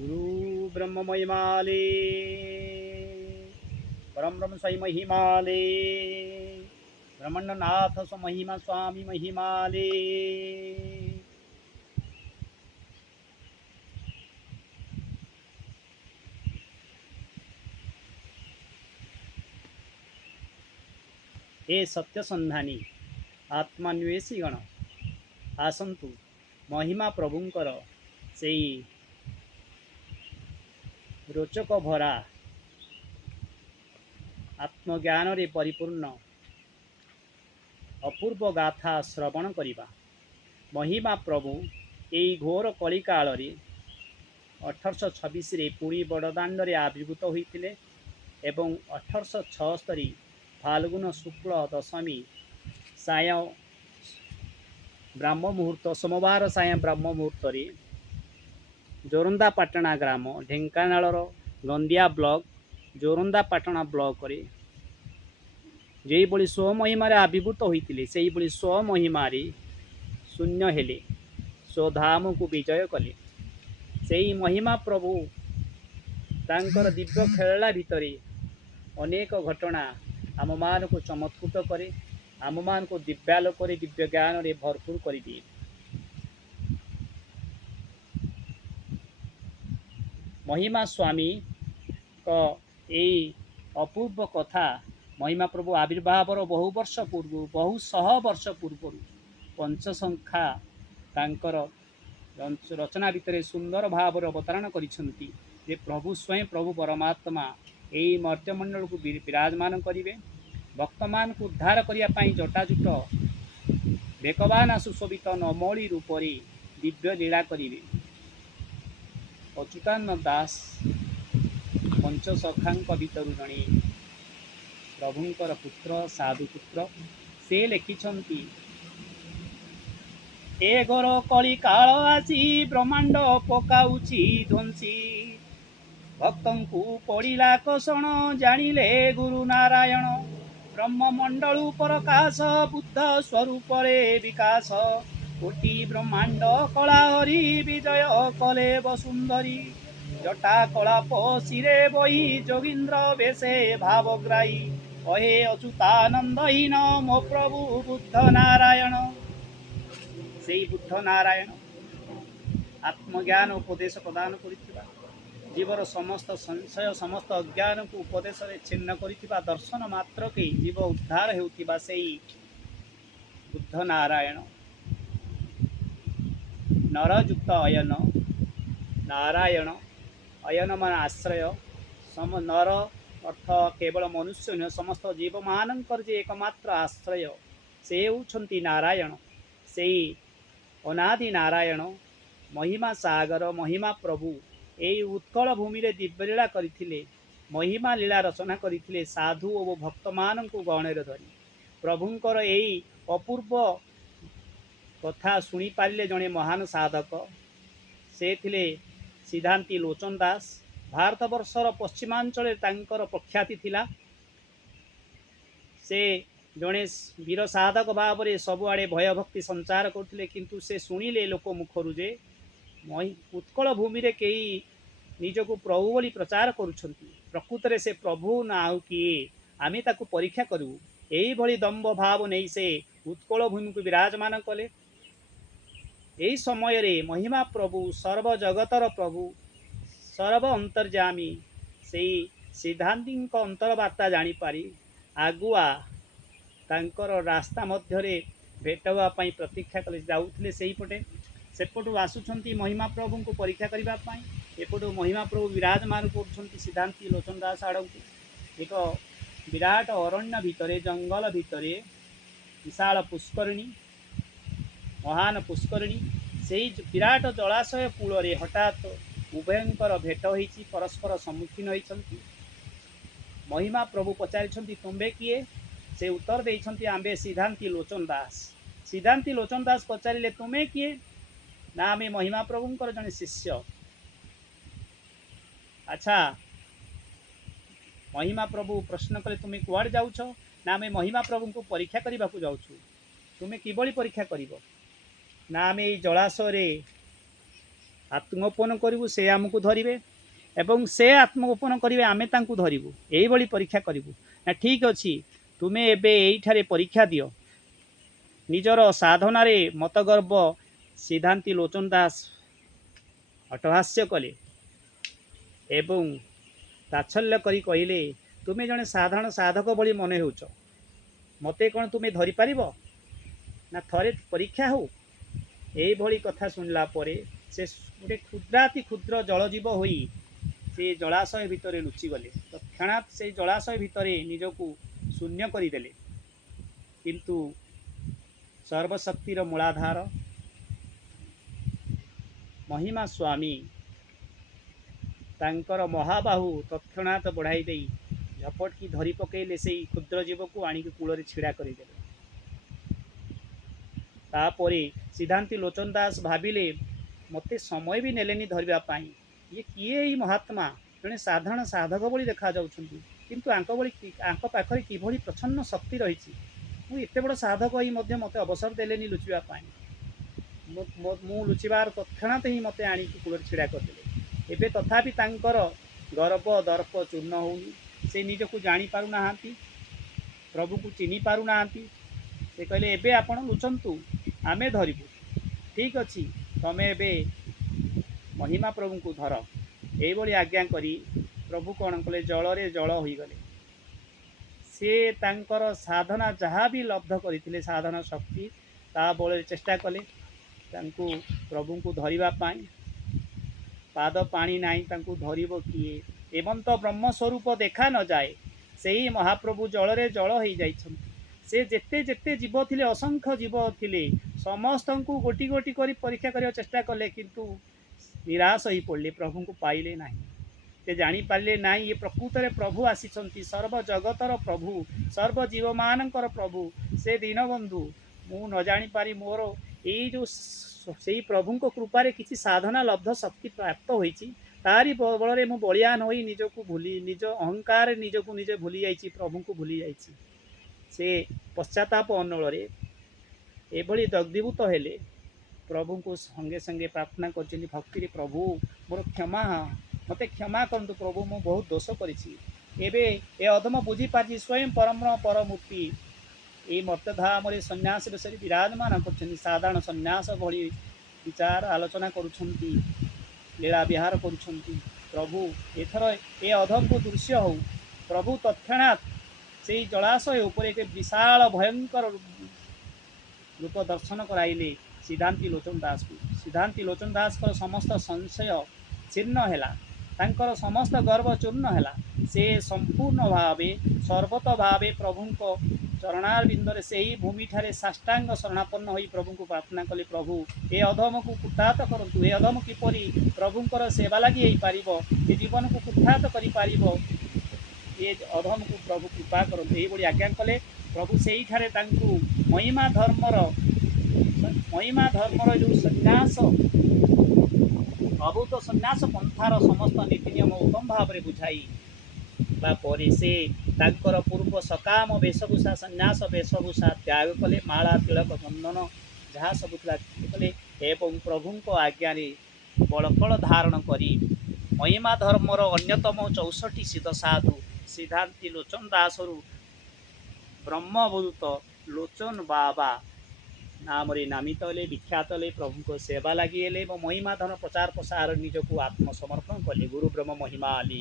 गुरु ब्रह्म महिमाले परम ब्रह्म साई महिमाले ब्रह्मण्डनाथ स्व महिमा स्वामी महिमाले। ए सत्यसंधानी आत्मान्वेषी गण आसंतु महिमा प्रभुंकर से रोचक भरा आत्मज्ञान रे परिपूर्ण अपूर्व गाथा श्रवण करिबा। महिमा प्रभु एई घोर कली काल रे 1826 रे पुरी बड़दाण्ड रे आविर्भूत होइतिले एवं 1876 फाल्गुन शुक्ल दशमी साय ब्राह्म मुहूर्त सोमवार साय ब्राह्म मुहूर्त रे जोरंदा पाटणा ग्राम ढेंकानाल गंदिया ब्लॉक जोरंदा पाटणा ब्लॉक रे जेबली स्वमहिमार आविर्भूत होइतिले सेहिबली स्वमहिमार शून्य हेले स्वधाम को विजय कले। सेही महिमा प्रभु तांकर दिव्य खेला भितरे अनेक घटना आम मान को चमत्कृत करे, आम मान को दिव्यालोक दिव्य ज्ञान रे भरपूर कर दिए। महिमा स्वामी को यही अपूर्व कथा महिमा प्रभु आविर्भावर बहु वर्ष पूर्व बहु शह वर्ष पूर्व पंचसंख्या तांकर रचना भितर सुंदर भाव अवतरण करिसेंती जे प्रभु स्वयं प्रभु परमात्मा यही मर्त्यमंडल को विराजमान करेंगे। भक्त मान को उद्धार करने जटाजुट बेकवान सुशोभित नमोली रूप दिव्य लीला करेंगे। अच्युतानंद दास पंचसखांक भितर जड़े प्रभुंकर पुत्र साधु पुत्र से लिखिछंती ए घर कली काल आसी ब्रह्मांड पकाउची ध्वंसी भक्तों को पड़िला कषण जानिले गुरु नारायण ब्रह्ममंडल प्रकाश बुद्ध स्वरूप विकास कोटि ब्रह्मांड कला हरि विजय कले वसुंधरी जटा कलाप शिरे बही जोगींद्र बेशे भावग्राही कहे अच्युतानंदहीन मो प्रभु बुद्ध नारायण। से बुद्ध नारायण आत्मज्ञान उपदेश प्रदान करिथिबा जीवर समस्त संशय समस्त अज्ञान को उपदेश छिन्न करिथिबा दर्शन मात्र के जीव उद्धार हेउथिबा सेई बुद्ध नारायण नरयुक्त अयन नारायण अयन मान आश्रय सम नर अर्थ केवल मनुष्य नुह समस्त जीव मानकर जे एकमात्र आश्रय से होउछंती नारायण। से अनादि नारायण महिमा सागर महिमा प्रभु यही उत्कल भूमि रे दिव्यलीला करथिले महिमा लीला रचना करथिले साधु और भक्त मान को गणेर धरी प्रभुंकर यही अपूर्व कथा शुणी पारे जड़े महान साधक से थिले सिद्धांती लोचन दास भारत वर्षर पश्चिमांचल तांकर प्रख्याति थिला। से जड़े वीर साधक भाव में सबुआड़े भयभक्ति संचार करते किंतु से शुणिले लोक मुखरु जे उत्कल भूमि रे कई निजको प्रभु बोली प्रचार करुछंती प्रकृत रे से प्रभु ना आउ किए आमे ताकू परीक्षा करू यही भली दम्भ भाव नहीं से उत्कल भूमि को विराजमान कले। यही समय रे महिमा प्रभु सर्व जगतर प्रभु सर्व अंतर्जामी से सिद्धांती अंतर्वार्ता जानीपारी आगुआ तांकर रास्ता मध्य भेट होगापी प्रतीक्षा कले जाऊे से पटे सेपटू आसुंच महिमा प्रभु को परीक्षा करने एपटू महिमा प्रभु विराजमान कर सिद्धांती लोचन दास आड़ को एक विराट अरण्य भितर जंगल भितर विशाल पुष्करिणी महान पुष्करिणी से विराट जलाशय कूल हठात उभयंकर भेट होती परस्पर सम्मुखीन होती। महिमा प्रभु पचारि तुम्बे किए से उत्तर देते आंबे सिद्धांती लोचन दास। सिद्धांती लोचन दास पचारे तुम्हें किए ना आमे महिमा प्रभुंकर जने शिष्य। अच्छा महिमा प्रभु प्रश्न कले तुम्हें कुआड़ जाऊछ ना आमे महिमा प्रभु को परीक्षा करने को जाऊँ तुम्हें किभली परीक्षा कर ना आमे जलाशय ଆତ୍ମଗୋପନ କରିବୁ ସେ ଆମକୁ ଧରିବେ ଏବଂ ସେ ଆତ୍ମଗୋପନ କରିବେ ଆମେ ତାଙ୍କୁ ଧରିବୁ। ଏଇଭଳି ପରୀକ୍ଷା କରିବୁ। ନା ଠିକ୍ ଅଛି, ତୁମେ ଏବେ ଏଇଠାରେ ପରୀକ୍ଷା ଦିଅ। ନିଜର ସାଧନାରେ ମତଗର୍ବ ସିଦ୍ଧାନ୍ତୀ ଲୋଚନ ଦାସ ଅଟହାସ୍ୟ କଲେ ଏବଂ ତାଚ୍ଛଲ୍ୟ କରି କହିଲେ, ତୁମେ ଜଣେ ସାଧାରଣ ସାଧକ ଭଳି ମନେ ହେଉଛ। ମୋତେ କ'ଣ ତୁମେ ଧରିପାରିବ? ନା ଥରେ ପରୀକ୍ଷା ହେଉ। ଏଇଭଳି କଥା ଶୁଣିଲା ପରେ ସେ ଗୋଟେ କ୍ଷୁଦ୍ରାତି କ୍ଷୁଦ୍ର ଜଳଜୀବ ହୋଇ ସେ ଜଳାଶୟ ଭିତରେ ଲୁଚିଗଲେ। ତତ୍କ୍ଷଣାତ୍ ସେଇ ଜଳାଶୟ ଭିତରେ ନିଜକୁ ଶୂନ୍ୟ କରିଦେଲେ। କିନ୍ତୁ ସର୍ବଶକ୍ତିର ମୂଳାଧାର ମହିମା ସ୍ୱାମୀ ତାଙ୍କର ମହାବାହୁ ତତ୍କ୍ଷଣାତ୍ ବଢ଼ାଇ ଦେଇ ଝପଟକି ଧରି ପକାଇଲେ। ସେଇ କ୍ଷୁଦ୍ର ଜୀବକୁ ଆଣିକି କୂଳରେ ଛିଡ଼ା କରିଦେଲେ। ତାପରେ ସିଦ୍ଧାନ୍ତୀ ଲୋଚନ ଦାସ ଭାବିଲେ, ମୋତେ ସମୟ ବି ନେଲେନି ଧରିବା ପାଇଁ। ଇଏ କିଏ ଏଇ ମହାତ୍ମା? ଜଣେ ସାଧାରଣ ସାଧକ ଭଳି ଦେଖାଯାଉଛନ୍ତି, କିନ୍ତୁ ଆଙ୍କ ପାଖରେ କିଭଳି ପ୍ରଚ୍ଛନ୍ନ ଶକ୍ତି ରହିଛି। ମୁଁ ଏତେ ବଡ଼ ସାଧକ ହୋଇ ମଧ୍ୟ ମୋତେ ଅବସର ଦେଲେନି ଲୁଚିବା ପାଇଁ। ମୁଁ ଲୁଚିବାର ତତ୍କ୍ଷଣାତ୍ ହିଁ ମୋତେ ଆଣିକି କୂଳରେ ଛିଡ଼ା କରିଦେଲେ। ଏବେ ତଥାପି ତାଙ୍କର ଗର୍ବ ଦର୍ପ ଚୂର୍ଣ୍ଣ ହେଉନି। ସେ ନିଜକୁ ଜାଣିପାରୁନାହାନ୍ତି, ପ୍ରଭୁକୁ ଚିହ୍ନି ପାରୁନାହାନ୍ତି। ସେ କହିଲେ, ଏବେ ଆପଣ ଲୁଚନ୍ତୁ, ଆମେ ଧରିବୁ। ଠିକ୍ ଅଛି, ତମେ ଏବେ ମହିମା ପ୍ରଭୁଙ୍କୁ ଧର। ଏଇଭଳି ଆଜ୍ଞା କରି ପ୍ରଭୁ କ'ଣ କଲେ, ଜଳରେ ଜଳ ହୋଇଗଲେ। ସେ ତାଙ୍କର ସାଧନା ଯାହା ବି ଲବ୍ଧ କରିଥିଲେ ସାଧନା ଶକ୍ତି, ତା ବଳରେ ଚେଷ୍ଟା କଲେ ତାଙ୍କୁ ପ୍ରଭୁଙ୍କୁ ଧରିବା ପାଇଁ। ପାଦ ପାଣି ନାହିଁ, ତାଙ୍କୁ ଧରିବ କିଏ? ଏମନ୍ତ ବ୍ରହ୍ମ ସ୍ୱରୂପ ଦେଖା ନଯାଏ। ସେହି ମହାପ୍ରଭୁ ଜଳରେ ଜଳ ହୋଇଯାଇଛନ୍ତି। ସେ ଯେତେ ଯେତେ ଜୀବ ଥିଲେ, ଅସଂଖ୍ୟ ଜୀବ ଥିଲେ, ସମସ୍ତଙ୍କୁ ଗୋଟି ଗୋଟି କରି ପରୀକ୍ଷା କରିବାକୁ ଚେଷ୍ଟା କଲେ, କିନ୍ତୁ ନିରାଶ ହୋଇ ପଡ଼ିଲେ, ପ୍ରଭୁଙ୍କୁ ପାଇଲେ ନାହିଁ। ସେ ଜାଣିପାରିଲେ ନାହିଁ ଏ ପ୍ରକୃତରେ ପ୍ରଭୁ ଆସିଛନ୍ତି, ସର୍ବ ଜଗତର ପ୍ରଭୁ, ସର୍ବ ଜୀବମାନଙ୍କର ପ୍ରଭୁ, ସେ ଦୀନବନ୍ଧୁ। ମୁଁ ନ ଜାଣିପାରି ମୋର ଏଇ ଯେଉଁ ସେଇ ପ୍ରଭୁଙ୍କ କୃପାରେ କିଛି ସାଧନା ଲବ୍ଧ ଶକ୍ତି ପ୍ରାପ୍ତ ହୋଇଛି, ତାରି ବଳରେ ମୁଁ ବଳିୟାନ ହୋଇ ନିଜକୁ ନିଜ ଅହଙ୍କାର ନିଜକୁ ନିଜେ ଭୁଲି ଯାଇଛି, ପ୍ରଭୁଙ୍କୁ ଭୁଲି ଯାଇଛି। ସେ ପଶ୍ଚାତାପ ଅନଳରେ ଏଭଳି ଦଗ୍ଧୀଭୂତ ହେଲେ। ପ୍ରଭୁଙ୍କୁ ସଙ୍ଗେ ସଙ୍ଗେ ପ୍ରାର୍ଥନା କରିଛନ୍ତି ଭକ୍ତିରେ, ପ୍ରଭୁ ମୋର କ୍ଷମା, ମୋତେ କ୍ଷମା କରନ୍ତୁ ପ୍ରଭୁ, ମୁଁ ବହୁତ ଦୋଷ କରିଛି। ଏବେ ଏ ଅଧମ ବୁଝିପାରିଛି ସ୍ୱୟଂ ପରମ ପରମୂର୍ତ୍ତି ଏଇ ମର୍ତ୍ତ୍ୟଧାମରେ ସନ୍ନ୍ୟାସ ବେଶରେ ବିରାଜମାନ କରୁଛନ୍ତି। ସାଧାରଣ ସନ୍ନ୍ୟାସ ଭଳି ବିଚାର ଆଲୋଚନା କରୁଛନ୍ତି, ଲୀଳା ବିହାର କରୁଛନ୍ତି। ପ୍ରଭୁ ଏଥର ଏ ଅଧମକୁ ଦୃଶ୍ୟ ହଉ। ପ୍ରଭୁ ତତ୍କ୍ଷଣାତ୍ ସେଇ ଜଳାଶୟ ଉପରେ ଏକ ବିଶାଳ ଭୟଙ୍କର ରୂପ ଦର୍ଶନ କରାଇଲେ ସିଦ୍ଧାନ୍ତୀ ଲୋଚନ ଦାସକୁ। ସିଦ୍ଧାନ୍ତୀ ଲୋଚନ ଦାସଙ୍କର ସମସ୍ତ ସଂଶୟ ଛିନ୍ନ ହେଲା, ତାଙ୍କର ସମସ୍ତ ଗର୍ବ ଚୂର୍ଣ୍ଣ ହେଲା। ସେ ସମ୍ପୂର୍ଣ୍ଣ ଭାବେ ସର୍ବତ ଭାବେ ପ୍ରଭୁଙ୍କ ଚରଣାରବିନ୍ଦରେ ସେହି ଭୂମିଠାରେ ସାଷ୍ଟାଙ୍ଗ ଶରଣାପନ୍ନ ହୋଇ ପ୍ରଭୁଙ୍କୁ ପ୍ରାର୍ଥନା କଲେ, ପ୍ରଭୁ ଏ ଅଧମକୁ କୁଠାତ କରନ୍ତୁ। ଏ ଅଧମ କିପରି ପ୍ରଭୁଙ୍କର ସେବା ଲାଗି ହେଇପାରିବ, ଏ ଜୀବନକୁ କୁଠାତ କରିପାରିବ, ଏ ଅଧମକୁ ପ୍ରଭୁ କୃପା କରନ୍ତୁ। ଏଇଭଳି ଆଜ୍ଞା କଲେ। ପ୍ରଭୁ ସେଇଠାରେ ତାଙ୍କୁ ମହିମା ଧର୍ମର ଯେଉଁ ସନ୍ନ୍ୟାସ ଅଭୂତ ସନ୍ନ୍ୟାସ ପନ୍ଥାର ସମସ୍ତ ନୀତି ନିୟମ ଉତ୍ତମ ଭାବରେ ବୁଝାଇବା ପରେ ସେ ତାଙ୍କର ପୂର୍ବ ସକାମ ବେଶଭୂଷା ସନ୍ନ୍ୟାସ ବେଶଭୂଷା ତ୍ୟାଗ କଲେ। ମାଳା ତିଳକ ଚନ୍ଦନ ଯାହା ସବୁ ଥିଲା କଲେ ଏବଂ ପ୍ରଭୁଙ୍କ ଆଜ୍ଞାରେ ବଳକଳ ଧାରଣ କରି ମହିମା ଧର୍ମର ଅନ୍ୟତମ 64 ସିଦ୍ଧ ସାଧୁ ସିଦ୍ଧାନ୍ତୀ ଲୋଚନ ଦାସରୁ ବ୍ରହ୍ମଭୂତ ଲୋଚନ ବାବା ନାମରେ ନାମିତ ହେଲେ, ବିଖ୍ୟାତ ହେଲେ। ପ୍ରଭୁଙ୍କ ସେବା ଲାଗି ହେଲେ ଏବଂ ମହିମା ଧର୍ମ ପ୍ରଚାର ପ୍ରସାର ନିଜକୁ ଆତ୍ମସମର୍ପଣ କଲେ। ଗୁରୁ ବ୍ରହ୍ମ ମହିମା ଆଲି।